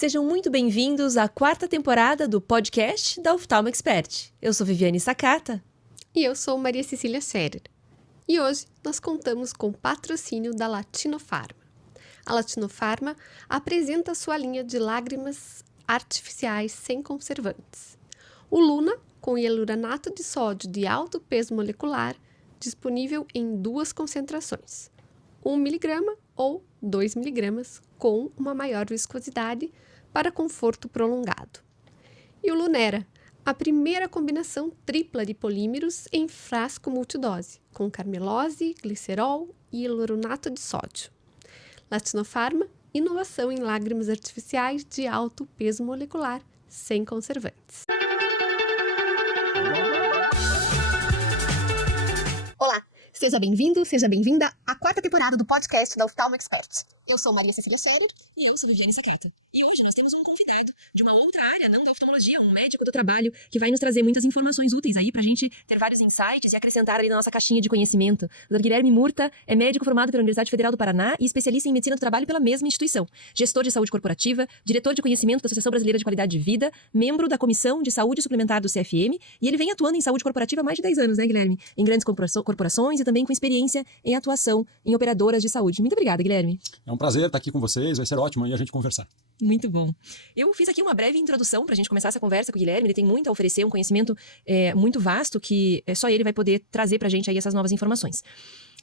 Sejam muito bem-vindos à 4ª temporada do podcast da Oftalmo Expert. Eu sou Viviane Sakata. E eu sou Maria Cecília Scherer. E hoje nós contamos com o patrocínio da Latinofarma. A Latinofarma apresenta sua linha de lágrimas artificiais sem conservantes. O Luna, com hialuranato de sódio de alto peso molecular, disponível em 2 concentrações, 1 mg ou 2 mg, com uma maior viscosidade para conforto prolongado. E o Lunera, a primeira combinação tripla de polímeros em frasco multidose, com carmelose, glicerol e hialuranato de sódio. Latinofarma, inovação em lágrimas artificiais de alto peso molecular, sem conservantes. Olá, seja bem-vindo, seja bem-vinda à 4ª temporada do podcast da Oftalmo Expert. Eu sou Maria Cecília Scherer. E eu sou Viviane Sakata. E hoje nós temos um convidado de uma outra área, não da oftalmologia, um médico do trabalho, que vai nos trazer muitas informações úteis aí pra gente ter vários insights e acrescentar ali na nossa caixinha de conhecimento. O Dr. Guilherme Murta é médico formado pela Universidade Federal do Paraná e especialista em medicina do trabalho pela mesma instituição. Gestor de saúde corporativa, diretor de conhecimento da Associação Brasileira de Qualidade de Vida, membro da Comissão de Saúde Suplementar do CFM, e ele vem atuando em saúde corporativa há mais de 10 anos, né, Guilherme? Em grandes corporações e também com experiência em atuação em operadoras de saúde. Muito obrigada, Guilherme. É um prazer estar aqui com vocês, vai ser ótimo aí a gente conversar. Muito bom. Eu fiz aqui uma breve introdução para a gente começar essa conversa com o Guilherme. Ele tem muito a oferecer, um conhecimento muito vasto que só ele vai poder trazer para a gente aí essas novas informações.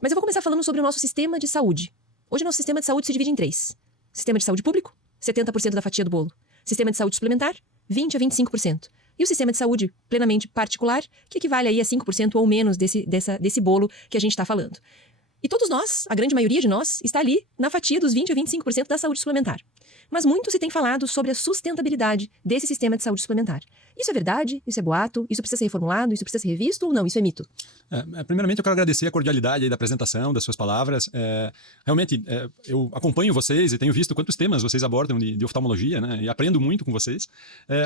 Mas eu vou começar falando sobre o nosso sistema de saúde. Hoje o nosso sistema de saúde se divide em 3. Sistema de saúde público, 70% da fatia do bolo. Sistema de saúde suplementar, 20% a 25%. E o sistema de saúde plenamente particular, que equivale aí a 5% ou menos desse bolo que a gente está falando. E todos nós, a grande maioria de nós, está ali na fatia dos 20% a 25% da saúde suplementar. Mas muito se tem falado sobre a sustentabilidade desse sistema de saúde suplementar. Isso é verdade? Isso é boato? Isso precisa ser reformulado? Isso precisa ser revisto ou não? Isso é mito? Primeiramente, eu quero agradecer a cordialidade aí da apresentação, das suas palavras. Realmente, eu acompanho vocês e tenho visto quantos temas vocês abordam de oftalmologia, né? E aprendo muito com vocês.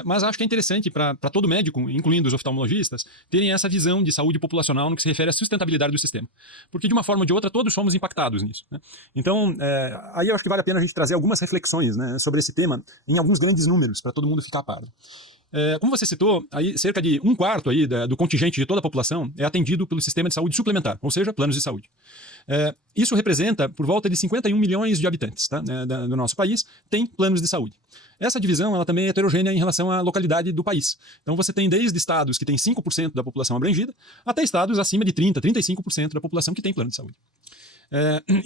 Mas acho que é interessante para todo médico, incluindo os oftalmologistas, terem essa visão de saúde populacional no que se refere à sustentabilidade do sistema. Porque, de uma forma ou de outra, todos somos impactados nisso, né? Então, aí eu acho que vale a pena a gente trazer algumas reflexões, né, sobre esse tema em alguns grandes números, para todo mundo ficar a par. Como você citou, aí cerca de 1/4 aí do contingente de toda a população é atendido pelo sistema de saúde suplementar, ou seja, planos de saúde. Isso representa por volta de 51 milhões de habitantes, tá, do nosso país, tem planos de saúde. Essa divisão ela também é heterogênea em relação à localidade do país. Então você tem desde estados que têm 5% da população abrangida, até estados acima de 30%, 35% da população que tem plano de saúde.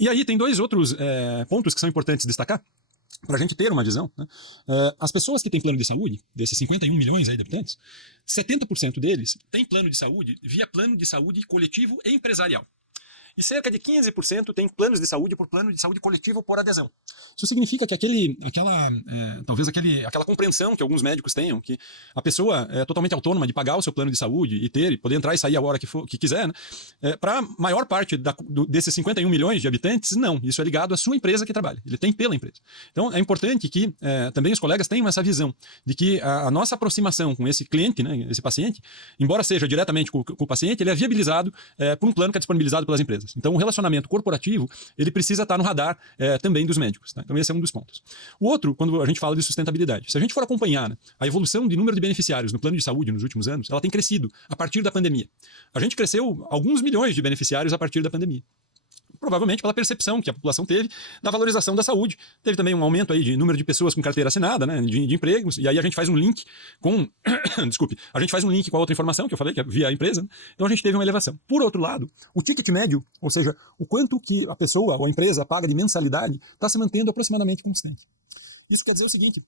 E aí tem 2 outros pontos que são importantes destacar, para a gente ter uma visão, né? As pessoas que têm plano de saúde, desses 51 milhões aí de habitantes, 70% deles têm plano de saúde via plano de saúde coletivo e empresarial. E cerca de 15% têm planos de saúde por plano de saúde coletivo por adesão. Isso significa que aquela compreensão que alguns médicos tenham, que a pessoa é totalmente autônoma de pagar o seu plano de saúde e poder entrar e sair a hora que quiser, né? Para a maior parte desses 51 milhões de habitantes, não. Isso é ligado à sua empresa que trabalha. Ele tem pela empresa. Então é importante que também os colegas tenham essa visão de que a nossa aproximação com esse cliente, né, esse paciente, embora seja diretamente com o paciente, ele é viabilizado por um plano que é disponibilizado pelas empresas. Então o relacionamento corporativo ele precisa estar no radar também dos médicos, tá? Então esse é um dos pontos. O outro, quando a gente fala de sustentabilidade, se a gente for acompanhar, né, a evolução de número de beneficiários no plano de saúde nos últimos anos, ela tem crescido a partir da pandemia. A gente cresceu alguns milhões de beneficiários a partir da pandemia. Provavelmente pela percepção que a população teve da valorização da saúde. Teve também um aumento aí de número de pessoas com carteira assinada, né, de empregos, e aí a gente faz um link com... Desculpe, a gente faz um link com a outra informação que eu falei, que é via a empresa, né? Então a gente teve uma elevação. Por outro lado, o ticket médio, ou seja, o quanto que a pessoa ou a empresa paga de mensalidade, está se mantendo aproximadamente constante. Isso quer dizer o seguinte,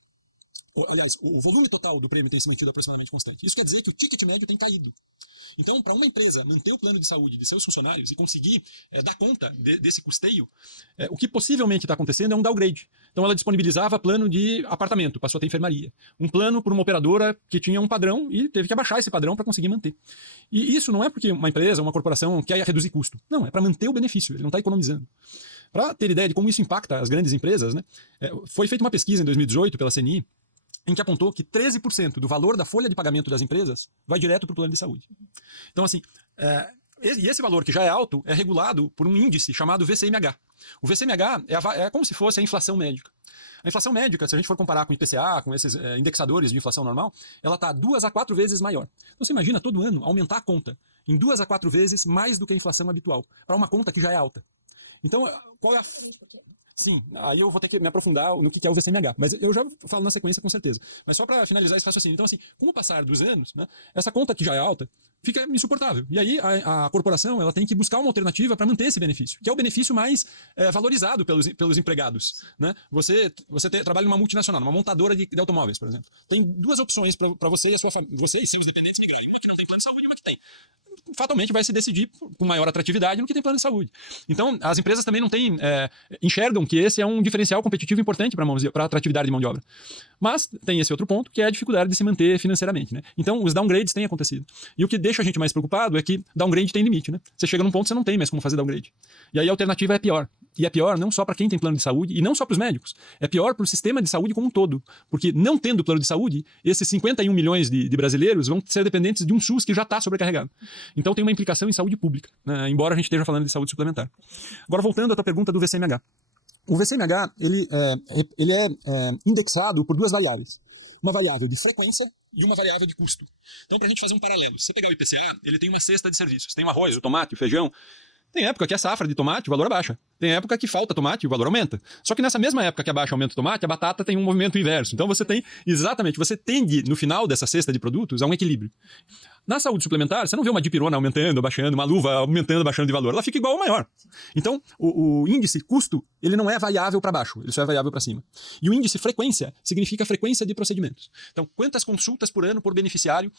aliás, o volume total do prêmio tem se mantido aproximadamente constante. Isso quer dizer que o ticket médio tem caído. Então, para uma empresa manter o plano de saúde de seus funcionários e conseguir dar conta desse custeio, o que possivelmente está acontecendo é um downgrade. Então, ela disponibilizava plano de apartamento, passou a ter enfermaria. Um plano por uma operadora que tinha um padrão e teve que abaixar esse padrão para conseguir manter. E isso não é porque uma empresa, uma corporação quer reduzir custo. Não, é para manter o benefício, ele não está economizando. Para ter ideia de como isso impacta as grandes empresas, né, foi feita uma pesquisa em 2018 pela CNI, em que apontou que 13% do valor da folha de pagamento das empresas vai direto para o plano de saúde. Então, assim, E esse valor que já é alto é regulado por um índice chamado VCMH. O VCMH é como se fosse a inflação médica. A inflação médica, se a gente for comparar com o IPCA, com esses indexadores de inflação normal, ela está 2 a 4 vezes maior. Então você imagina todo ano aumentar a conta em 2 a 4 vezes mais do que a inflação habitual, para uma conta que já é alta. Então, qual é a... Sim, aí eu vou ter que me aprofundar no que é o VCMH, mas eu já falo na sequência com certeza. Mas só para finalizar esse raciocínio. Então, assim, com o passar dos anos, né, essa conta que já é alta fica insuportável. E aí a corporação ela tem que buscar uma alternativa para manter esse benefício, que é o benefício mais valorizado pelos empregados. Né? Você trabalha numa multinacional, numa montadora de automóveis, por exemplo. Tem 2 opções para você e a sua família, você e seus dependentes migrarem. Uma que não tem plano de saúde e uma que tem. Fatalmente vai se decidir com maior atratividade no que tem plano de saúde. Então, as empresas também não têm, enxergam que esse é um diferencial competitivo importante para a atratividade de mão de obra. Mas tem esse outro ponto, que é a dificuldade de se manter financeiramente. Né? Então, os downgrades têm acontecido. E o que deixa a gente mais preocupado é que downgrade tem limite. Né? Você chega num ponto que você não tem mais como fazer downgrade. E aí a alternativa é pior. E é pior não só para quem tem plano de saúde e não só para os médicos. É pior para o sistema de saúde como um todo. Porque não tendo plano de saúde, esses 51 milhões de brasileiros vão ser dependentes de um SUS que já está sobrecarregado. Então tem uma implicação em saúde pública, né? Embora a gente esteja falando de saúde suplementar. Agora, voltando à tua pergunta do VCMH. O VCMH ele é indexado por 2 variáveis. Uma variável de frequência e uma variável de custo. Então, para a gente fazer um paralelo, se você pegar o IPCA, ele tem uma cesta de serviços. Tem o arroz, o tomate, o feijão. Tem época que a safra de tomate, o valor abaixa. Tem época que falta tomate, o valor aumenta. Só que nessa mesma época que abaixa e aumenta o tomate, a batata tem um movimento inverso. Então você tende, no final dessa cesta de produtos, a um equilíbrio. Na saúde suplementar, você não vê uma dipirona aumentando, abaixando, uma luva aumentando, abaixando de valor. Ela fica igual ou maior. Então, o índice custo, ele não é variável para baixo, ele só é variável para cima. E o índice frequência significa frequência de procedimentos. Então, quantas consultas por ano por beneficiário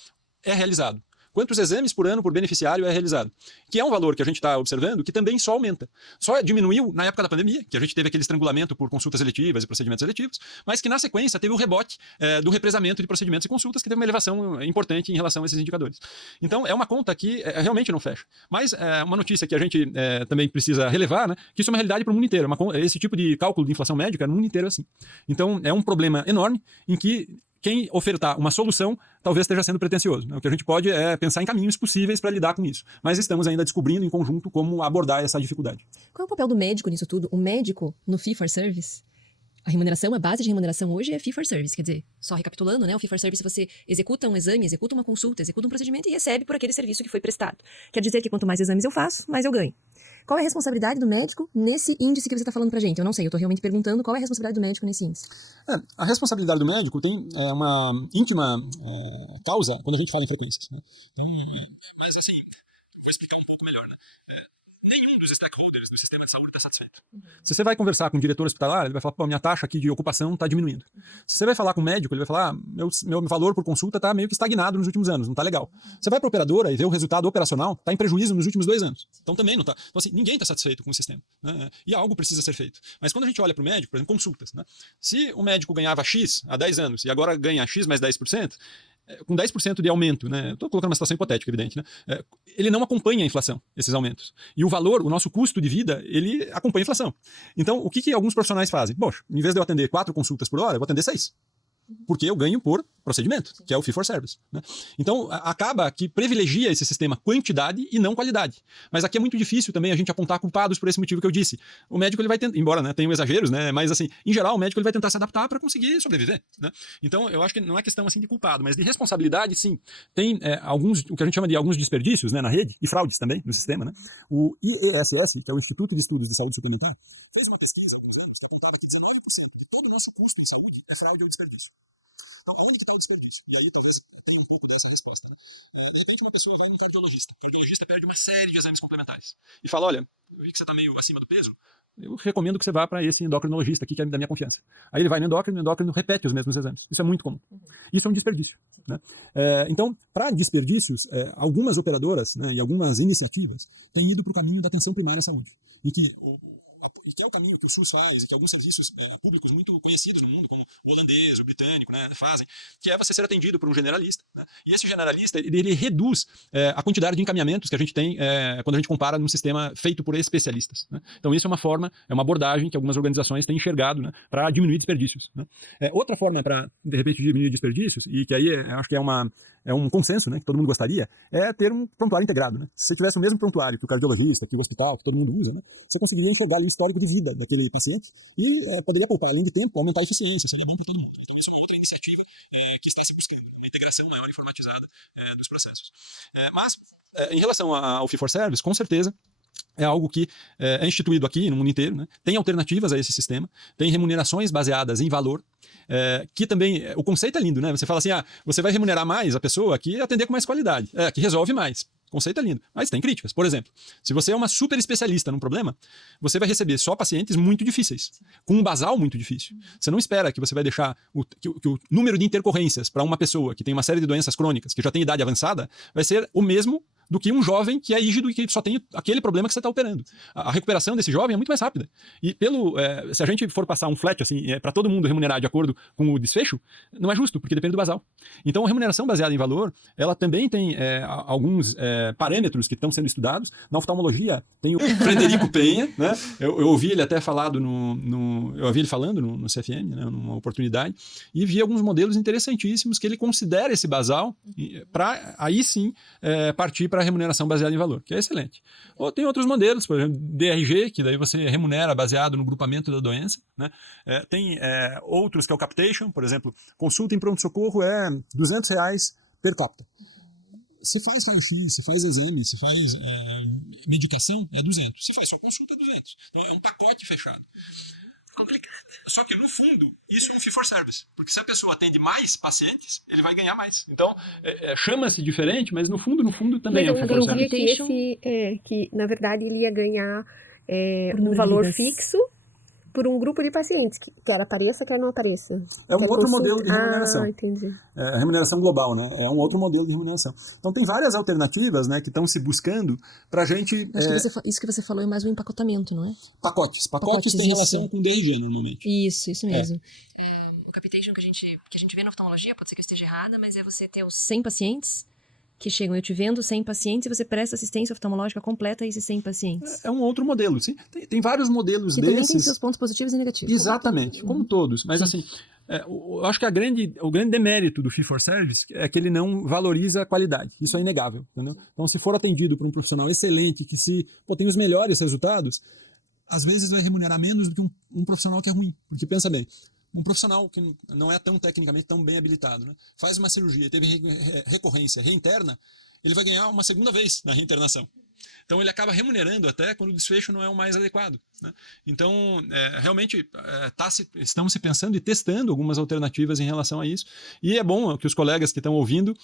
é realizado? Quantos exames por ano por beneficiário é realizado? Que é um valor que a gente está observando que também só aumenta. Só diminuiu na época da pandemia, que a gente teve aquele estrangulamento por consultas eletivas e procedimentos eletivos, mas que na sequência teve o rebote do represamento de procedimentos e consultas, que teve uma elevação importante em relação a esses indicadores. Então, é uma conta que realmente não fecha. Mas uma notícia que a gente também precisa relevar, né, que isso é uma realidade para o mundo inteiro. Esse tipo de cálculo de inflação médica no mundo inteiro é assim. Então, é um problema enorme em que quem ofertar uma solução talvez esteja sendo pretensioso. Né? O que a gente pode é pensar em caminhos possíveis para lidar com isso. Mas estamos ainda descobrindo em conjunto como abordar essa dificuldade. Qual é o papel do médico nisso tudo? O médico no fee for service? A remuneração, a base de remuneração hoje é fee for service, quer dizer, só recapitulando, né? O fee for service você executa um exame, executa uma consulta, executa um procedimento e recebe por aquele serviço que foi prestado. Quer dizer que quanto mais exames eu faço, mais eu ganho. Qual é a responsabilidade do médico nesse índice que você está falando pra gente? Eu não sei, eu estou realmente perguntando qual é a responsabilidade do médico nesse índice. A responsabilidade do médico tem uma íntima causa quando a gente fala em frequências. Né? Mas assim, vou explicar um pouco melhor. Né? Nenhum dos stakeholders do sistema de saúde está satisfeito. Se você vai conversar com o diretor hospitalar, ele vai falar, minha taxa aqui de ocupação está diminuindo. Se você vai falar com o médico, ele vai falar, meu valor por consulta está meio que estagnado nos últimos anos, não está legal. Você vai para a operadora e vê o resultado operacional, está em prejuízo nos últimos 2 anos. Então também não está. Então assim, ninguém está satisfeito com o sistema. Né? E algo precisa ser feito. Mas quando a gente olha para o médico, por exemplo, consultas. Né? Se o médico ganhava X há 10 anos e agora ganha X mais 10%, com 10% de aumento, né? Estou colocando uma situação hipotética, evidente, né? Ele não acompanha a inflação, esses aumentos. E o valor, o nosso custo de vida, ele acompanha a inflação. Então, o que alguns profissionais fazem? Poxa, em vez de eu atender 4 consultas por hora, eu vou atender 6. Porque eu ganho por procedimento, que é o fee for service. Né? Então, acaba que privilegia esse sistema quantidade e não qualidade. Mas aqui é muito difícil também a gente apontar culpados por esse motivo que eu disse. O médico ele vai tentar, embora né, tenham exageros, né, mas assim, em geral o médico ele vai tentar se adaptar para conseguir sobreviver. Né? Então, eu acho que não é questão assim de culpado, mas de responsabilidade, sim. Tem o que a gente chama de alguns desperdícios né, na rede e fraudes também no sistema. Né? O IESS, que é o Instituto de Estudos de Saúde Suplementar, fez uma pesquisa há alguns anos que apontava que 19% de todo o nosso custo em saúde é fraude ou desperdício. Então, onde que está o desperdício? E aí, talvez tenha um pouco dessa resposta. Né? De repente, uma pessoa vai num cardiologista. O cardiologista pede uma série de exames complementares. E fala, olha, eu vi que você está meio acima do peso, eu recomendo que você vá para esse endocrinologista aqui, que é da minha confiança. Aí ele vai no endócrino repete os mesmos exames. Isso é muito comum. Isso é um desperdício. Né? Então, para desperdícios, algumas operadoras né, e algumas iniciativas têm ido para o caminho da atenção primária à saúde. E que é o caminho que o SUS faz, e que alguns serviços públicos muito conhecidos no mundo, como o holandês, o britânico, né, fazem, que é você ser atendido por um generalista. Né? E esse generalista, ele reduz a quantidade de encaminhamentos que a gente tem quando a gente compara num sistema feito por especialistas. Né? Então isso é uma forma, é uma abordagem que algumas organizações têm enxergado né, para diminuir desperdícios. Né? Outra forma para, de repente, diminuir desperdícios, e que aí acho que é é um consenso, né, que todo mundo gostaria, é ter um prontuário integrado, né? Se você tivesse o mesmo prontuário que o cardiologista, que o hospital, que todo mundo usa, né, você conseguiria enxergar ali o histórico de vida daquele paciente e poderia poupar, além de tempo, aumentar a eficiência, seria bom para todo mundo. Então, essa é uma outra iniciativa que está se buscando, uma integração maior informatizada dos processos. Mas, em relação ao Fee for Service, com certeza, é algo que é instituído aqui no mundo inteiro, né? Tem alternativas a esse sistema, tem remunerações baseadas em valor, que também, o conceito é lindo, né? Você fala assim, você vai remunerar mais a pessoa que atender com mais qualidade, que resolve mais. O conceito é lindo, mas tem críticas. Por exemplo, se você é uma super especialista num problema, você vai receber só pacientes muito difíceis, com um basal muito difícil. Você não espera que você vai deixar que o número de intercorrências para uma pessoa que tem uma série de doenças crônicas, que já tem idade avançada, vai ser o mesmo do que um jovem que é rígido e que só tem aquele problema que você está operando. A recuperação desse jovem é muito mais rápida. E se a gente for passar um flat assim, para todo mundo remunerar de acordo com o desfecho, não é justo, porque depende do basal. Então, a remuneração baseada em valor, ela também tem alguns parâmetros que estão sendo estudados. Na oftalmologia, tem o Frederico Penha, né? Eu ouvi ele até falado eu ouvi ele falando no CFM, né? Numa oportunidade, e vi alguns modelos interessantíssimos que ele considera esse basal para aí sim partir para a remuneração baseada em valor, que é excelente. Ou tem outros modelos, por exemplo, DRG, que daí você remunera baseado no grupamento da doença, né? Tem outros que é o Capitation, por exemplo, consulta em pronto-socorro é R$200 per capita. Se faz raio-x, se faz exame, se faz medicação, é 200. Se faz só consulta, é 200. Então é um pacote fechado. Complicado. Só que, no fundo, isso é um fee for service. Porque se a pessoa atende mais pacientes, ele vai ganhar mais. Então, chama-se diferente, mas no fundo também é um fee for service. Que, na verdade, ele ia ganhar um valor fixo por um grupo de pacientes, quer apareça, quer não apareça. É um outro modelo de remuneração. Entendi. Remuneração global, né? É um outro modelo de remuneração. Então, tem várias alternativas, né, que estão se buscando para a gente... Isso que você falou é mais um empacotamento, não é? Pacotes têm relação com DRG, normalmente. Isso mesmo. O capitation que a gente vê na oftalmologia, pode ser que eu esteja errada, mas é você ter os 100 pacientes que chegam, eu te vendo 100 pacientes e você presta assistência oftalmológica completa a esses 100 pacientes. É um outro modelo, sim. Tem vários modelos que desses. Também tem seus pontos positivos e negativos. Exatamente, como todos. Mas assim, eu acho que o grande demérito do Fee for Service é que ele não valoriza a qualidade. Isso é inegável, entendeu? Então, se for atendido por um profissional excelente, que tem os melhores resultados, às vezes vai remunerar menos do que um profissional que é ruim. Porque pensa bem, um profissional que não é tão tecnicamente tão bem habilitado, né? Faz uma cirurgia, teve recorrência, reinterna, ele vai ganhar uma segunda vez na reinternação. Então ele acaba remunerando até quando o desfecho não é o mais adequado, né? Então, realmente, estamos se pensando e testando algumas alternativas em relação a isso. E é bom que os colegas que estão ouvindo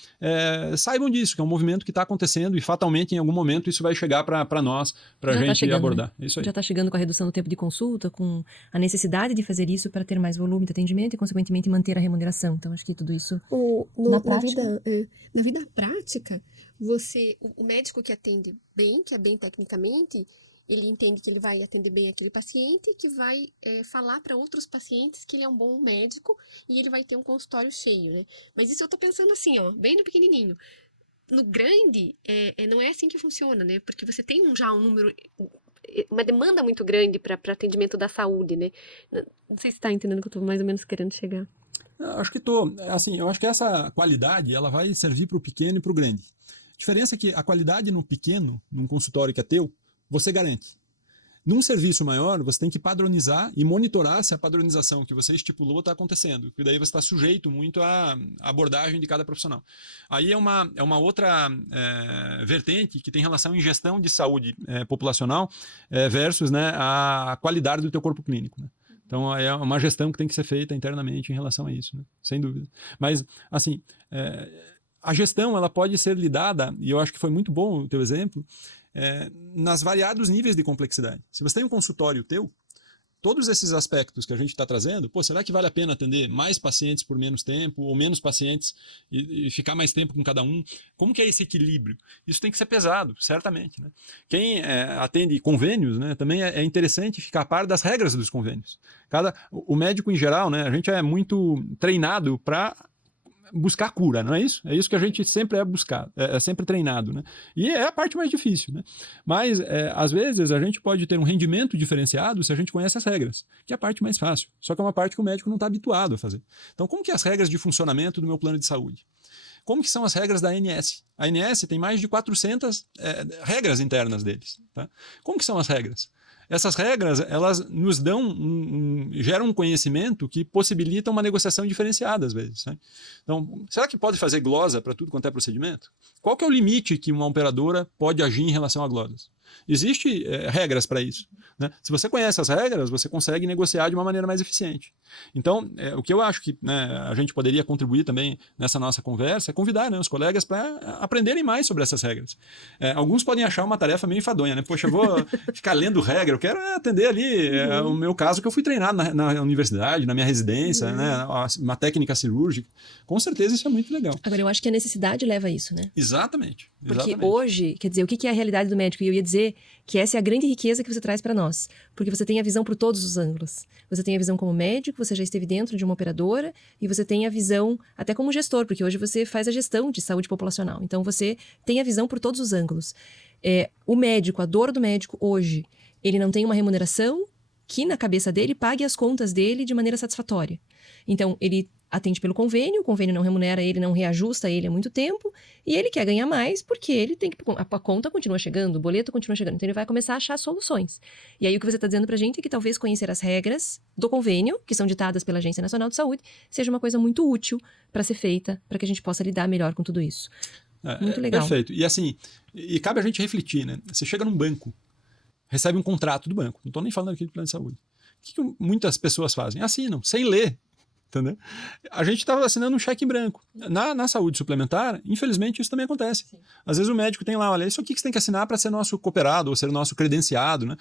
saibam disso, que é um movimento que está acontecendo e fatalmente em algum momento isso vai chegar para nós, para a gente abordar. Né? Isso aí. Já está chegando com a redução do tempo de consulta, com a necessidade de fazer isso para ter mais volume de atendimento e, consequentemente, manter a remuneração. Então, acho que tudo isso na vida prática, o médico que atende bem, que é bem tecnicamente, ele entende que ele vai atender bem aquele paciente e que vai falar para outros pacientes que ele é um bom médico e ele vai ter um consultório cheio, né? Mas isso eu tô pensando assim, bem no pequenininho. No grande, não é assim que funciona, né? Porque você tem já um número, uma demanda muito grande para atendimento da saúde, né? Não sei se está entendendo o que eu tô mais ou menos querendo chegar. Acho que eu acho que essa qualidade ela vai servir para o pequeno e para o grande. A diferença é que a qualidade no pequeno, num consultório que é teu, você garante. Num serviço maior, você tem que padronizar e monitorar se a padronização que você estipulou está acontecendo, porque daí você está sujeito muito à abordagem de cada profissional. Aí é uma outra vertente que tem relação em gestão de saúde populacional versus, né, a qualidade do teu corpo clínico, né? Então, é uma gestão que tem que ser feita internamente em relação a isso, né? Sem dúvida. Mas, assim, a gestão ela pode ser lidada, e eu acho que foi muito bom o teu exemplo, nas variados níveis de complexidade. Se você tem um consultório teu, todos esses aspectos que a gente está trazendo, será que vale a pena atender mais pacientes por menos tempo, ou menos pacientes e ficar mais tempo com cada um? Como que é esse equilíbrio? Isso tem que ser pesado, certamente, né? Quem atende convênios, né, também é interessante ficar a par das regras dos convênios. O médico, em geral, né, a gente é muito treinado para buscar cura, não é isso? É isso que a gente sempre é sempre treinado, né? E é a parte mais difícil, né? Mas, às vezes, a gente pode ter um rendimento diferenciado se a gente conhece as regras, que é a parte mais fácil. Só que é uma parte que o médico não está habituado a fazer. Então, como que é as regras de funcionamento do meu plano de saúde? como que são as regras da ANS. A ANS tem mais de 400 regras internas deles. Tá? Como que são as regras? Essas regras, elas nos dão, geram um conhecimento que possibilita uma negociação diferenciada às vezes. Né? Então, será que pode fazer glosa para tudo quanto é procedimento? Qual que é o limite que uma operadora pode agir em relação a glosas? Existem regras para isso. Né? Se você conhece as regras, você consegue negociar de uma maneira mais eficiente. Então, o que eu acho que, né, a gente poderia contribuir também nessa nossa conversa é convidar, né, os colegas para aprenderem mais sobre essas regras. Alguns podem achar uma tarefa meio enfadonha, né? Poxa, eu vou ficar lendo regra, eu quero atender ali o meu caso que eu fui treinado na universidade, na minha residência, né, uma técnica cirúrgica. Com certeza isso é muito legal. Agora, eu acho que a necessidade leva a isso, né? Exatamente. Porque hoje, quer dizer, o que é a realidade do médico? E eu ia dizer que essa é a grande riqueza que você traz para nós. Porque você tem a visão por todos os ângulos. Você tem a visão como médico, você já esteve dentro de uma operadora, e você tem a visão até como gestor, porque hoje você faz a gestão de saúde populacional. Então, você tem a visão por todos os ângulos. O médico, a dor do médico hoje, ele não tem uma remuneração que na cabeça dele pague as contas dele de maneira satisfatória. Então, ele atende pelo convênio, o convênio não remunera ele, não reajusta ele há muito tempo, e ele quer ganhar mais porque ele tem que... A conta continua chegando, o boleto continua chegando, então ele vai começar a achar soluções. E aí o que você está dizendo pra gente é que talvez conhecer as regras do convênio, que são ditadas pela Agência Nacional de Saúde, seja uma coisa muito útil para ser feita, para que a gente possa lidar melhor com tudo isso. Muito legal. Perfeito. E assim, cabe a gente refletir, né? Você chega num banco, recebe um contrato do banco, não estou nem falando aqui do plano de saúde. O que muitas pessoas fazem? Assinam, sem ler. Entendeu? A gente estava assinando um cheque em branco. Na saúde suplementar, infelizmente, isso também acontece. Sim. Às vezes o médico tem lá, olha, isso aqui que você tem que assinar para ser nosso cooperado ou ser nosso credenciado, né?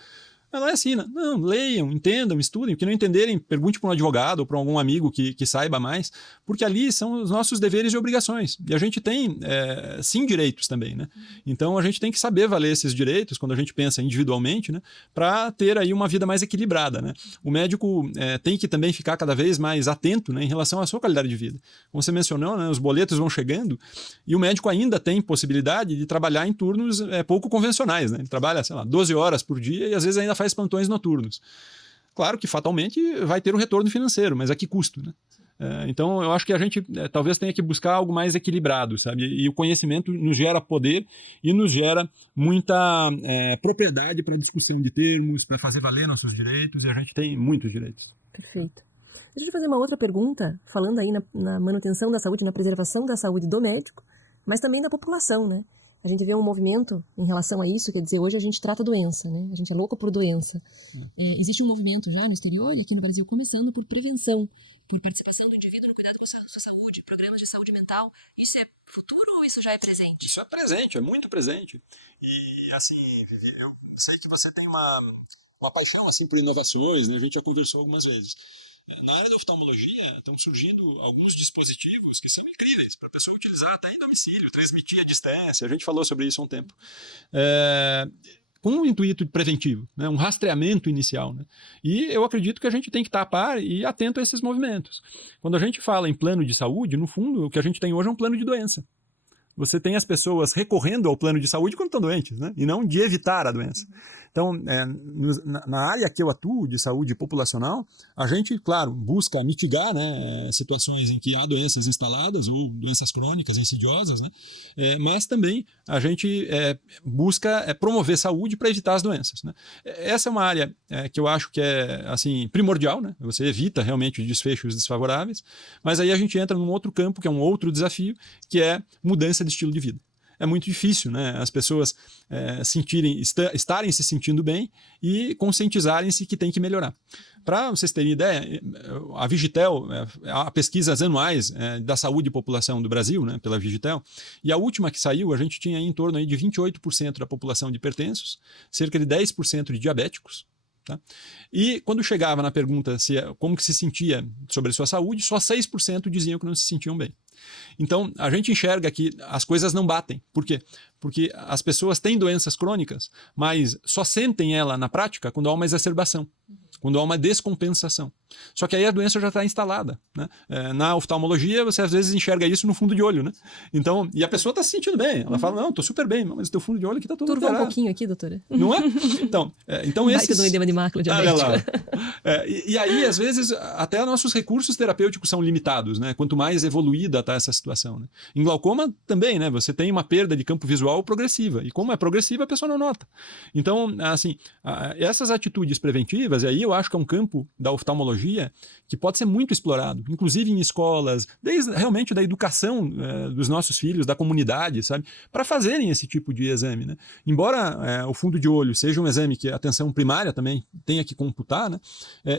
Ela assina. Não, leiam, entendam, estudem. O que não entenderem, pergunte para um advogado ou para algum amigo que saiba mais, porque ali são os nossos deveres e obrigações. E a gente tem, sim, direitos também, né? Então, a gente tem que saber valer esses direitos, quando a gente pensa individualmente, né? Para ter aí uma vida mais equilibrada, né? O médico tem que também ficar cada vez mais atento, né, em relação à sua qualidade de vida. Como você mencionou, né, os boletos vão chegando e o médico ainda tem possibilidade de trabalhar em turnos pouco convencionais, né? Ele trabalha, sei lá, 12 horas por dia e às vezes ainda faz plantões noturnos. Claro que fatalmente vai ter um retorno financeiro, mas a que custo, né? Então eu acho que a gente talvez tenha que buscar algo mais equilibrado, sabe? E o conhecimento nos gera poder e nos gera muita propriedade para discussão de termos, para fazer valer nossos direitos, e a gente tem muitos direitos. Perfeito. Deixa eu te fazer uma outra pergunta, falando aí na manutenção da saúde, na preservação da saúde do médico, mas também da população, né? A gente vê um movimento em relação a isso, quer dizer, hoje a gente trata doença, né? A gente é louco por doença. Existe um movimento já no exterior e aqui no Brasil começando por prevenção, por participação do indivíduo no cuidado com a sua saúde, programas de saúde mental. Isso é futuro ou isso já é presente? Isso é presente, é muito presente. E assim, Vivi, eu sei que você tem uma paixão assim por inovações, né? A gente já conversou algumas vezes. Na área da oftalmologia, estão surgindo alguns dispositivos que são incríveis para a pessoa utilizar até em domicílio, transmitir à distância. A gente falou sobre isso há um tempo. Com um intuito preventivo, né? Um rastreamento inicial. Né? E eu acredito que a gente tem que estar a par e atento a esses movimentos. Quando a gente fala em plano de saúde, no fundo, o que a gente tem hoje é um plano de doença. Você tem as pessoas recorrendo ao plano de saúde quando estão doentes, né? E não de evitar a doença. Então, na área que eu atuo, de saúde populacional, a gente, claro, busca mitigar, né, situações em que há doenças instaladas ou doenças crônicas, insidiosas, né? Mas também a gente busca promover saúde para evitar as doenças. Né? Essa é uma área que eu acho que é assim, primordial, né? Você evita realmente desfechos desfavoráveis, mas aí a gente entra num outro campo, que é um outro desafio, que é mudança de estilo de vida. É muito difícil, né? As pessoas estarem se sentindo bem e conscientizarem-se que tem que melhorar. Para vocês terem ideia, a Vigitel, há pesquisas anuais da saúde e população do Brasil, né, pela Vigitel, e a última que saiu, a gente tinha em torno aí de 28% da população de hipertensos, cerca de 10% de diabéticos. Tá? E quando chegava na pergunta como que se sentia sobre a sua saúde, só 6% diziam que não se sentiam bem. Então, a gente enxerga que as coisas não batem. Por quê? Porque as pessoas têm doenças crônicas, mas só sentem ela na prática quando há uma exacerbação, quando há uma descompensação. Só que aí a doença já está instalada, né? Na oftalmologia, você às vezes enxerga isso no fundo de olho, né? Então, e a pessoa está se sentindo bem. Ela fala, não, estou super bem, mas o teu fundo de olho aqui está todo Turva um alterado. pouquinho aqui, doutora. Não é? Então Baita esses... do edema de mácula Olha lá. diabética. E aí, às vezes, até nossos recursos terapêuticos são limitados, né? Quanto mais evoluída está essa situação, né? Em glaucoma também, né? Você tem uma perda de campo visual progressiva. E como é progressiva, a pessoa não nota. Então, assim, essas atitudes preventivas, e aí eu acho que é um campo da oftalmologia que pode ser muito explorado, inclusive em escolas, desde realmente da educação dos nossos filhos, da comunidade, sabe? Para fazerem esse tipo de exame, né? Embora o fundo de olho seja um exame que a atenção primária também tenha que computar, né?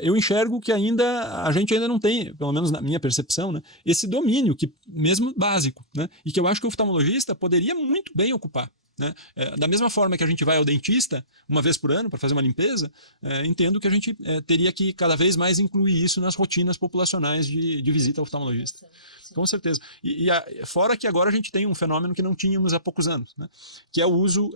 Eu enxergo que a gente ainda não tem, pelo menos na minha percepção, né? Esse domínio, que mesmo básico, né? E que eu acho que o oftalmologista poderia muito bem ocupar. Né? Da mesma forma que a gente vai ao dentista uma vez por ano para fazer uma limpeza, entendo que a gente teria que cada vez mais incluir isso nas rotinas populacionais de visita ao oftalmologista. Com certeza. Fora que agora a gente tem um fenômeno que não tínhamos há poucos anos, né? Que é o uso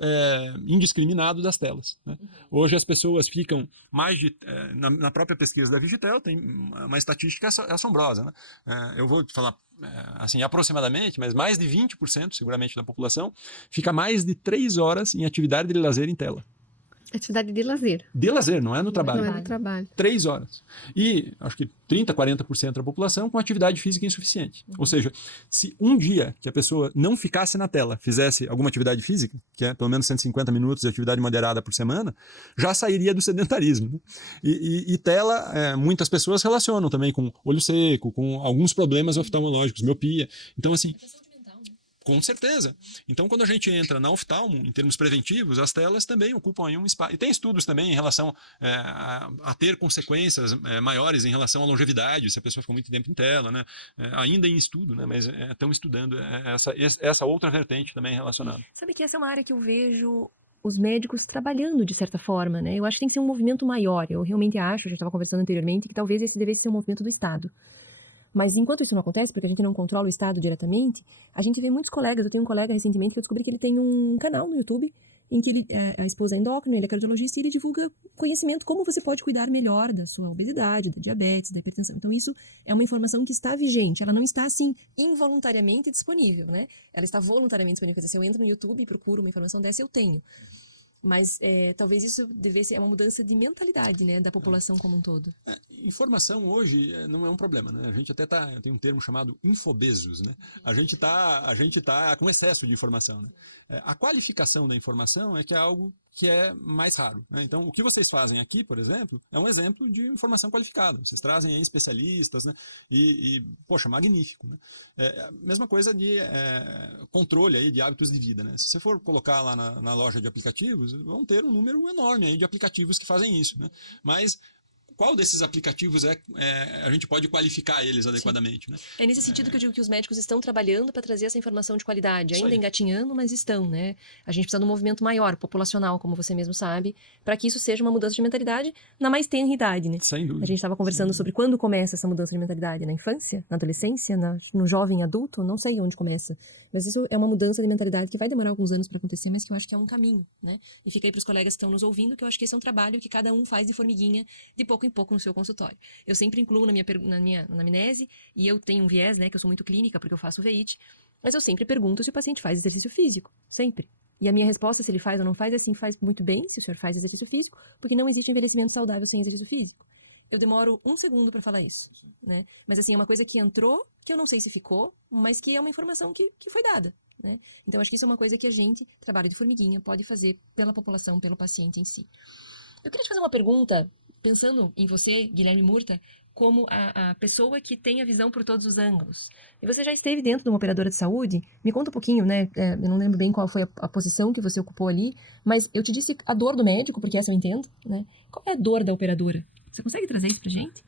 indiscriminado das telas. Né? Hoje as pessoas ficam mais de... na própria pesquisa da Vigitel tem uma estatística assombrosa. Né? Eu vou te falar assim, aproximadamente, mas mais de 20% seguramente da população fica mais de 3 horas em atividade de lazer em tela. Atividade de lazer. De lazer, não é no trabalho. Não é no trabalho. 3 horas. E acho que 30%, 40% da população com atividade física insuficiente. Ou seja, se um dia que a pessoa não ficasse na tela, fizesse alguma atividade física, que é pelo menos 150 minutos de atividade moderada por semana, já sairia do sedentarismo. Né? E tela, muitas pessoas relacionam também com olho seco, com alguns problemas oftalmológicos, miopia. Então, assim... Com certeza. Então, quando a gente entra na oftalmo, em termos preventivos, as telas também ocupam aí um espaço. E tem estudos também em relação a ter consequências maiores em relação à longevidade, se a pessoa ficou muito tempo em tela, né? Ainda em estudo, né? Mas estão estudando essa outra vertente também relacionada. Sabe que essa é uma área que eu vejo os médicos trabalhando de certa forma, né? Eu acho que tem que ser um movimento maior. Eu realmente acho, a gente estava conversando anteriormente, que talvez esse devesse ser um movimento do Estado. Mas enquanto isso não acontece, porque a gente não controla o Estado diretamente, a gente vê muitos colegas. Eu tenho um colega recentemente que eu descobri que ele tem um canal no YouTube em que a esposa é endócrina, ele é cardiologista e ele divulga conhecimento como você pode cuidar melhor da sua obesidade, da diabetes, da hipertensão. Então isso é uma informação que está vigente, ela não está assim involuntariamente disponível, né? Ela está voluntariamente disponível. Quer dizer, se eu entro no YouTube e procuro uma informação dessa, eu tenho. Mas talvez isso devesse ser uma mudança de mentalidade, né, da população como um todo. Informação hoje não é um problema, né? A gente até tem um termo chamado infobesos, né? A gente tá com excesso de informação, né? A qualificação da informação é que é algo que é mais raro, né? Então, o que vocês fazem aqui, por exemplo, é um exemplo de informação qualificada. Vocês trazem aí especialistas, né? Poxa, magnífico, né? Mesma coisa de controle aí de hábitos de vida, né? Se você for colocar lá na loja de aplicativos, vão ter um número enorme aí de aplicativos que fazem isso, né? Mas qual desses aplicativos a gente pode qualificar eles adequadamente, né? É nesse sentido que eu digo que os médicos estão trabalhando para trazer essa informação de qualidade, Isso ainda aí. engatinhando, mas estão, né? A gente precisa de um movimento maior, populacional, como você mesmo sabe, para que isso seja uma mudança de mentalidade na mais tenra idade, né? Sem dúvida. A gente estava conversando sobre quando começa essa mudança de mentalidade, na infância, na adolescência, no jovem adulto, não sei onde começa. Mas isso é uma mudança de mentalidade que vai demorar alguns anos para acontecer, mas que eu acho que é um caminho, né? E fica aí para os colegas que estão nos ouvindo, que eu acho que esse é um trabalho que cada um faz de formiguinha, de pouco em pouco no seu consultório. Eu sempre incluo na minha anamnese, e eu tenho um viés, né, que eu sou muito clínica porque eu faço VEIT, mas eu sempre pergunto se o paciente faz exercício físico, sempre. E a minha resposta, se ele faz ou não faz, é assim, faz muito bem se o senhor faz exercício físico, porque não existe envelhecimento saudável sem exercício físico. Eu demoro 1 segundo para falar isso, né? Mas assim, é uma coisa que entrou, que eu não sei se ficou, mas que é uma informação que foi dada, né? Então, acho que isso é uma coisa que a gente, trabalho de formiguinha, pode fazer pela população, pelo paciente em si. Eu queria te fazer uma pergunta, pensando em você, Guilherme Murta, como a pessoa que tem a visão por todos os ângulos. E você já esteve dentro de uma operadora de saúde? Me conta um pouquinho, né? Eu não lembro bem qual foi a posição que você ocupou ali, mas eu te disse a dor do médico, porque essa eu entendo, né? Qual é a dor da operadora? Você consegue trazer isso pra gente?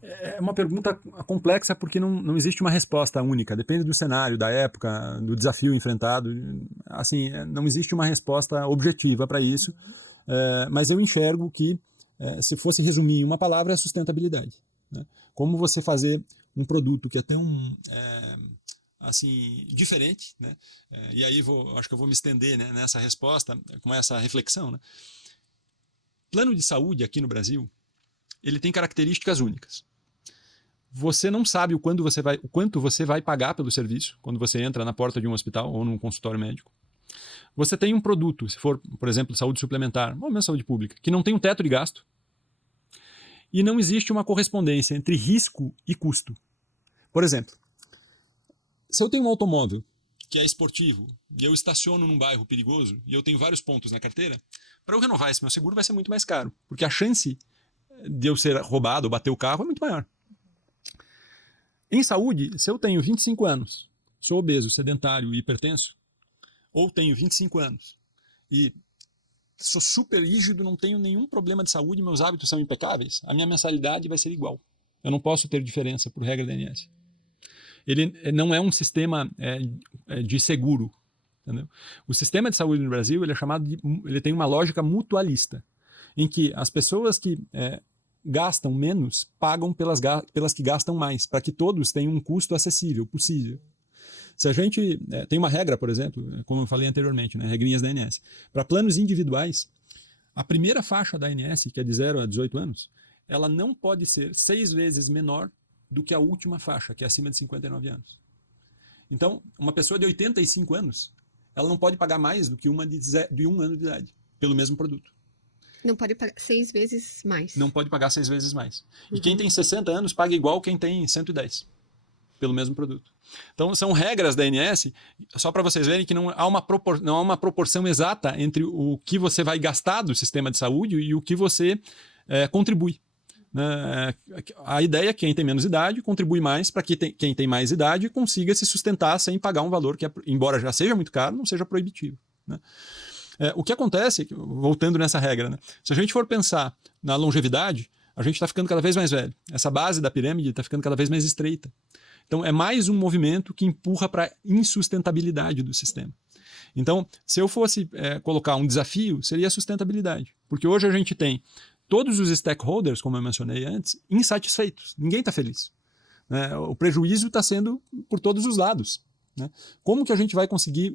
É uma pergunta complexa porque não existe uma resposta única. Depende do cenário, da época, do desafio enfrentado. Assim, não existe uma resposta objetiva para isso. Mas eu enxergo que, se fosse resumir em uma palavra, é sustentabilidade. Né? Como você fazer um produto que é tão assim, diferente, né? E aí acho que eu vou me estender, né, nessa resposta, com essa reflexão. Né? Plano de saúde aqui no Brasil ele tem características únicas. Você não sabe o quanto você vai pagar pelo serviço quando você entra na porta de um hospital ou num consultório médico. Você tem um produto, se for, por exemplo, saúde suplementar, ou mesmo saúde pública, que não tem um teto de gasto. E não existe uma correspondência entre risco e custo. Por exemplo, se eu tenho um automóvel que é esportivo e eu estaciono num bairro perigoso e eu tenho vários pontos na carteira, para eu renovar esse meu seguro vai ser muito mais caro, porque a chance de eu ser roubado ou bater o carro é muito maior. Em saúde, se eu tenho 25 anos, sou obeso, sedentário e hipertenso, ou tenho 25 anos e sou super rígido, não tenho nenhum problema de saúde, meus hábitos são impecáveis, a minha mensalidade vai ser igual. Eu não posso ter diferença por regra da ANS. Ele não é um sistema de seguro. Entendeu? O sistema de saúde no Brasil ele tem uma lógica mutualista, em que as pessoas que gastam menos pagam pelas que gastam mais, para que todos tenham um custo acessível, possível. Se a gente tem uma regra, por exemplo, como eu falei anteriormente, né, regrinhas da ANS, para planos individuais, a primeira faixa da ANS, que é de 0 a 18 anos, ela não pode ser 6 vezes menor do que a última faixa, que é acima de 59 anos. Então, uma pessoa de 85 anos, ela não pode pagar mais do que uma de 1 ano de idade, pelo mesmo produto. Não pode pagar 6 vezes mais. Não pode pagar 6 vezes mais. E quem tem 60 anos paga igual quem tem 110, pelo mesmo produto. Então, são regras da ANS, só para vocês verem que não há uma proporção exata entre o que você vai gastar do sistema de saúde e o que você contribui. A ideia é que quem tem menos idade contribui mais para que quem tem mais idade consiga se sustentar sem pagar um valor que, embora já seja muito caro, não seja proibitivo. Né? O que acontece, voltando nessa regra, né? Se a gente for pensar na longevidade, a gente está ficando cada vez mais velho. Essa base da pirâmide está ficando cada vez mais estreita. Então, é mais um movimento que empurra para a insustentabilidade do sistema. Então, se eu fosse colocar um desafio, seria a sustentabilidade. Porque hoje a gente tem todos os stakeholders, como eu mencionei antes, insatisfeitos. Ninguém está feliz. Né? O prejuízo está sendo por todos os lados. Né? Como que a gente vai conseguir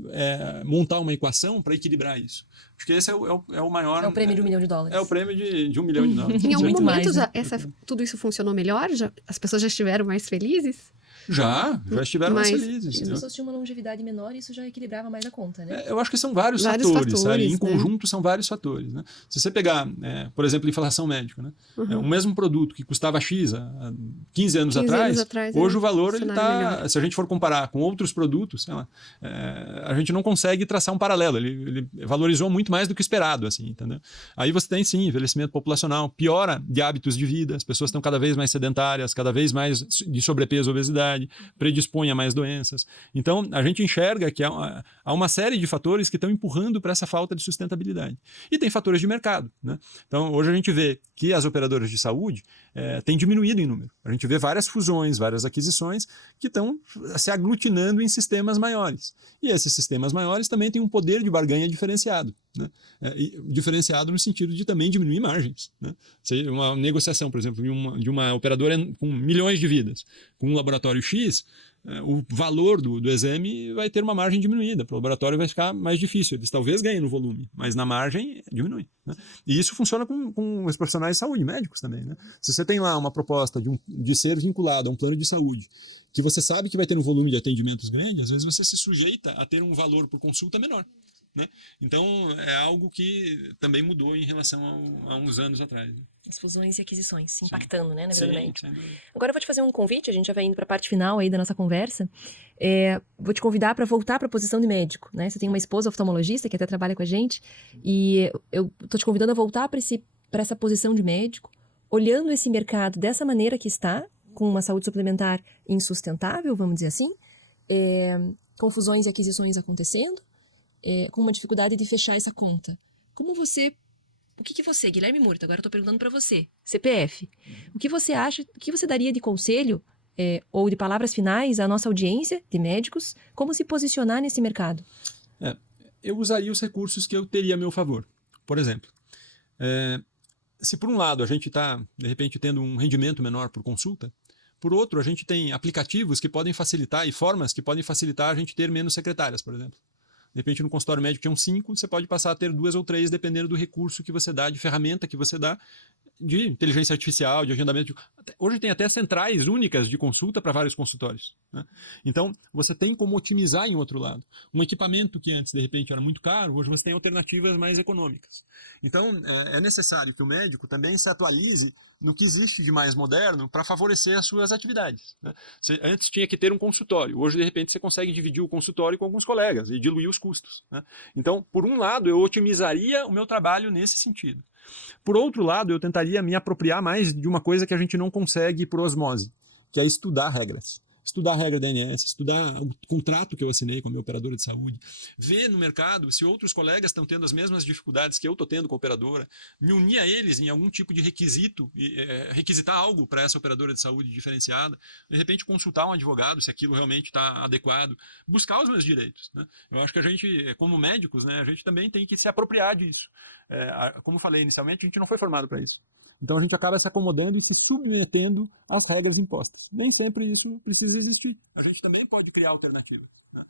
montar uma equação para equilibrar isso? Acho que esse é o maior... É o prêmio de $1 milhão. É o prêmio de $1 milhão. Em algum Muito momento mais, né? tudo isso funcionou melhor? As pessoas já estiveram mais felizes? Já estiveram mais felizes. As pessoas tinham uma longevidade menor e isso já equilibrava mais a conta, né? Eu acho que são vários fatores, sabe? Em conjunto são vários fatores. Né? Se você pegar, por exemplo, inflação médica, né? O mesmo produto que custava X há 15 anos atrás, hoje o valor ele está, se a gente for comparar com outros produtos, sei lá, a gente não consegue traçar um paralelo. Ele valorizou muito mais do que o esperado, assim, entendeu? Aí você tem sim envelhecimento populacional, piora de hábitos de vida, as pessoas estão cada vez mais sedentárias, cada vez mais de sobrepeso, obesidade, predispõe a mais doenças. Então, a gente enxerga que há uma série de fatores que estão empurrando para essa falta de sustentabilidade. E tem fatores de mercado. Né? Então, hoje a gente vê que as operadoras de saúde têm diminuído em número. A gente vê várias fusões, várias aquisições que estão se aglutinando em sistemas maiores. E esses sistemas maiores também têm um poder de barganha diferenciado. Né? Diferenciado no sentido de também diminuir margens. Né? Se uma negociação, por exemplo, de uma operadora com milhões de vidas, com um laboratório X, o valor do exame vai ter uma margem diminuída. Para o laboratório vai ficar mais difícil. Eles talvez ganhem no volume, mas na margem diminui. Né? E isso funciona com os profissionais de saúde, médicos também. Né? Se você tem lá uma proposta de ser vinculado a um plano de saúde, que você sabe que vai ter um volume de atendimentos grande, às vezes você se sujeita a ter um valor por consulta menor. Né? Então, é algo que também mudou em relação a uns anos atrás. Né? As fusões e aquisições, impactando, né, na vida do médico. Sim. Agora eu vou te fazer um convite, a gente já vai indo para a parte final aí da nossa conversa. Vou te convidar para voltar para a posição de médico, né? Você tem uma esposa oftalmologista que até trabalha com a gente, e eu tô te convidando a voltar para essa posição de médico, olhando esse mercado dessa maneira que está, com uma saúde suplementar insustentável, vamos dizer assim, com fusões e aquisições acontecendo, com uma dificuldade de fechar essa conta. O que você, Guilherme Murta, agora eu estou perguntando para você, CPF, o que você acha, o que você daria de conselho ou de palavras finais à nossa audiência de médicos, como se posicionar nesse mercado? Eu usaria os recursos que eu teria a meu favor. Por exemplo, se por um lado a gente está, de repente, tendo um rendimento menor por consulta, por outro, a gente tem aplicativos que podem facilitar e formas que podem facilitar a gente ter menos secretárias, por exemplo. De repente, no consultório médico tinham 5, você pode passar a ter 2 ou 3, dependendo do recurso que você dá, de ferramenta que você dá, de inteligência artificial, de agendamento. Hoje tem até centrais únicas de consulta para vários consultórios, né? Então, você tem como otimizar em outro lado. Um equipamento que antes, de repente, era muito caro, hoje você tem alternativas mais econômicas. Então, é necessário que o médico também se atualize no que existe de mais moderno para favorecer as suas atividades, né? Você antes tinha que ter um consultório, hoje de repente você consegue dividir o consultório com alguns colegas e diluir os custos, né? Então, por um lado, eu otimizaria o meu trabalho nesse sentido. Por outro lado, eu tentaria me apropriar mais de uma coisa que a gente não consegue por osmose, que é estudar regras. Estudar a regra da ANS, estudar o contrato que eu assinei com a minha operadora de saúde, ver no mercado se outros colegas estão tendo as mesmas dificuldades que eu estou tendo com a operadora, me unir a eles em algum tipo de requisito, requisitar algo para essa operadora de saúde diferenciada, de repente consultar um advogado se aquilo realmente está adequado, buscar os meus direitos, né? Eu acho que a gente, como médicos, né, a gente também tem que se apropriar disso. Como eu falei inicialmente, a gente não foi formado para isso. Então a gente acaba se acomodando e se submetendo às regras impostas. Nem sempre isso precisa existir. A gente também pode criar alternativas, né?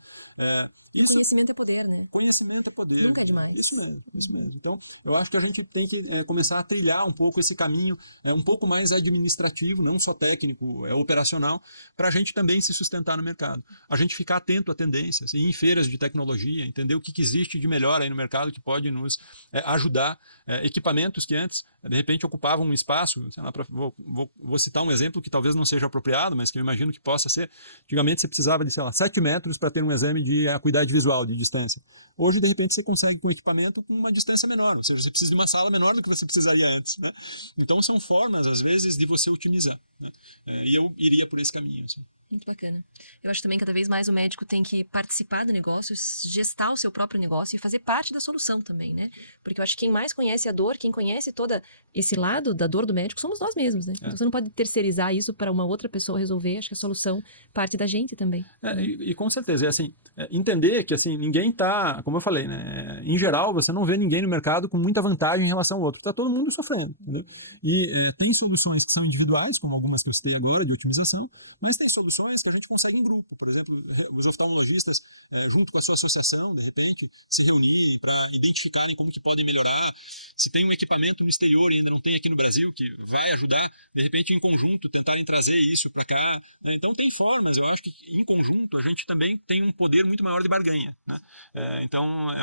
Conhecimento é poder, né? Conhecimento é poder. Nunca é demais. Isso mesmo, isso mesmo. Então, eu acho que a gente tem que começar a trilhar um pouco esse caminho, um pouco mais administrativo, não só técnico, operacional, para a gente também se sustentar no mercado. A gente ficar atento a tendências, ir em feiras de tecnologia, entender o que existe de melhor aí no mercado que pode nos ajudar. Equipamentos que antes, de repente, ocupavam um espaço, sei lá, vou citar um exemplo que talvez não seja apropriado, mas que eu imagino que possa ser. Antigamente você precisava de, sei lá, 7 metros para ter um exame de acuidade visual, de distância. Hoje, de repente, você consegue com equipamento com uma distância menor, ou seja, você precisa de uma sala menor do que você precisaria antes, né? Então, são formas, às vezes, de você otimizar, né? E eu iria por esse caminho, assim. Muito bacana. Eu acho também que cada vez mais o médico tem que participar do negócio, gestar o seu próprio negócio e fazer parte da solução também, né? Porque eu acho que quem mais conhece a dor, quem conhece todo esse lado da dor do médico, somos nós mesmos, né? Então você não pode terceirizar isso para uma outra pessoa resolver. Acho que a solução parte da gente também. E com certeza, entender que assim, ninguém tá, como eu falei, né? Em geral, você não vê ninguém no mercado com muita vantagem em relação ao outro. Está todo mundo sofrendo, entendeu? E tem soluções que são individuais, como algumas que eu citei agora, de otimização, mas tem soluções que a gente consegue em grupo. Por exemplo, os oftalmologistas, junto com a sua associação, de repente, se reunirem para identificarem como que podem melhorar. Se tem um equipamento no exterior e ainda não tem aqui no Brasil, que vai ajudar, de repente, em conjunto, tentarem trazer isso para cá, né? Então, tem formas. Eu acho que, em conjunto, a gente também tem um poder muito maior de barganha, né? Então, é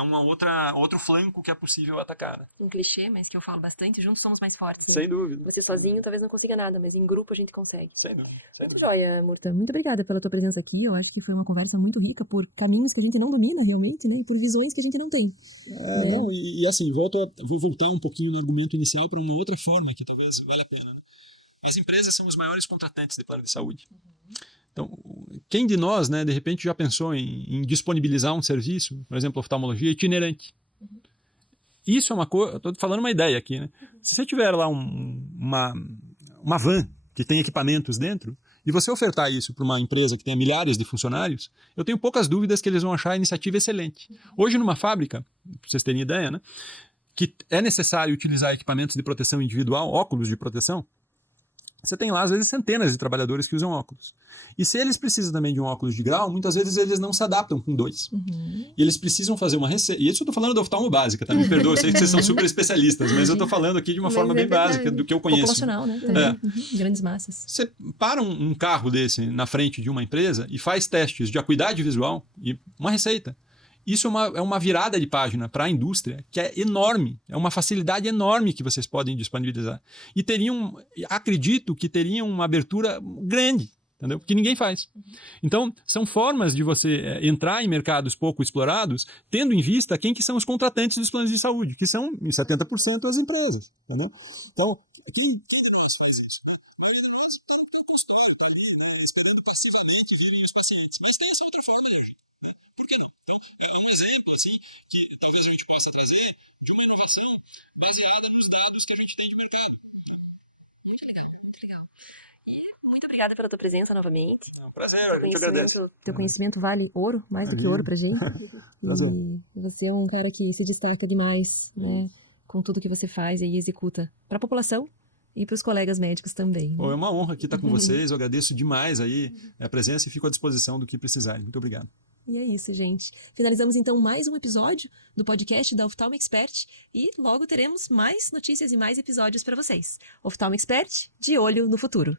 outro flanco que é possível atacar, né? Um clichê, mas que eu falo bastante, juntos somos mais fortes, né? Sem dúvida. Você sozinho talvez não consiga nada, mas em grupo a gente consegue. Sem dúvida. Muito joia, Murta. Muito obrigada pela tua presença aqui. Eu acho que foi uma conversa muito rica por caminhos que a gente não domina realmente, né? E por visões que a gente não tem. Não, e assim, vou voltar um pouquinho no argumento inicial para uma outra forma que talvez valha a pena, né? As empresas são os maiores contratantes de plano de saúde. Então, quem de nós, né, de repente já pensou em disponibilizar um serviço, por exemplo, oftalmologia itinerante? Isso é uma coisa, estou falando uma ideia aqui, né? Se você tiver lá uma van que tem equipamentos dentro, e você ofertar isso para uma empresa que tenha milhares de funcionários, eu tenho poucas dúvidas que eles vão achar a iniciativa excelente. Hoje, numa fábrica, para vocês terem ideia, né, que é necessário utilizar equipamentos de proteção individual, óculos de proteção, você tem lá, às vezes, centenas de trabalhadores que usam óculos. E se eles precisam também de um óculos de grau, muitas vezes eles não se adaptam com 2. E eles precisam fazer uma receita. E isso eu estou falando da oftalmo básica, tá? Me perdoa, eu sei que vocês são super especialistas, mas eu estou falando aqui de uma forma bem básica do que eu conheço. Populacional, né? Também. Grandes massas. Você para um carro desse na frente de uma empresa e faz testes de acuidade visual e uma receita. Isso é uma virada de página para a indústria que é enorme, é uma facilidade enorme que vocês podem disponibilizar. E acredito que teriam uma abertura grande, entendeu? Porque ninguém faz. Então, são formas de você entrar em mercados pouco explorados, tendo em vista quem que são os contratantes dos planos de saúde, que são em 70% as empresas, entendeu? Então, aqui... Muito obrigada pela tua presença novamente. É um prazer, eu te agradeço. Teu conhecimento vale ouro, mais do que ouro pra gente. Prazer. E você é um cara que se destaca demais, né? Com tudo que você faz e executa para a população e para os colegas médicos também. É uma honra aqui estar com vocês, eu agradeço demais aí a presença e fico à disposição do que precisarem. Muito obrigado. E é isso, gente. Finalizamos então mais um episódio do podcast da Oftalmo Expert e logo teremos mais notícias e mais episódios para vocês. Oftalmo Expert, de olho no futuro.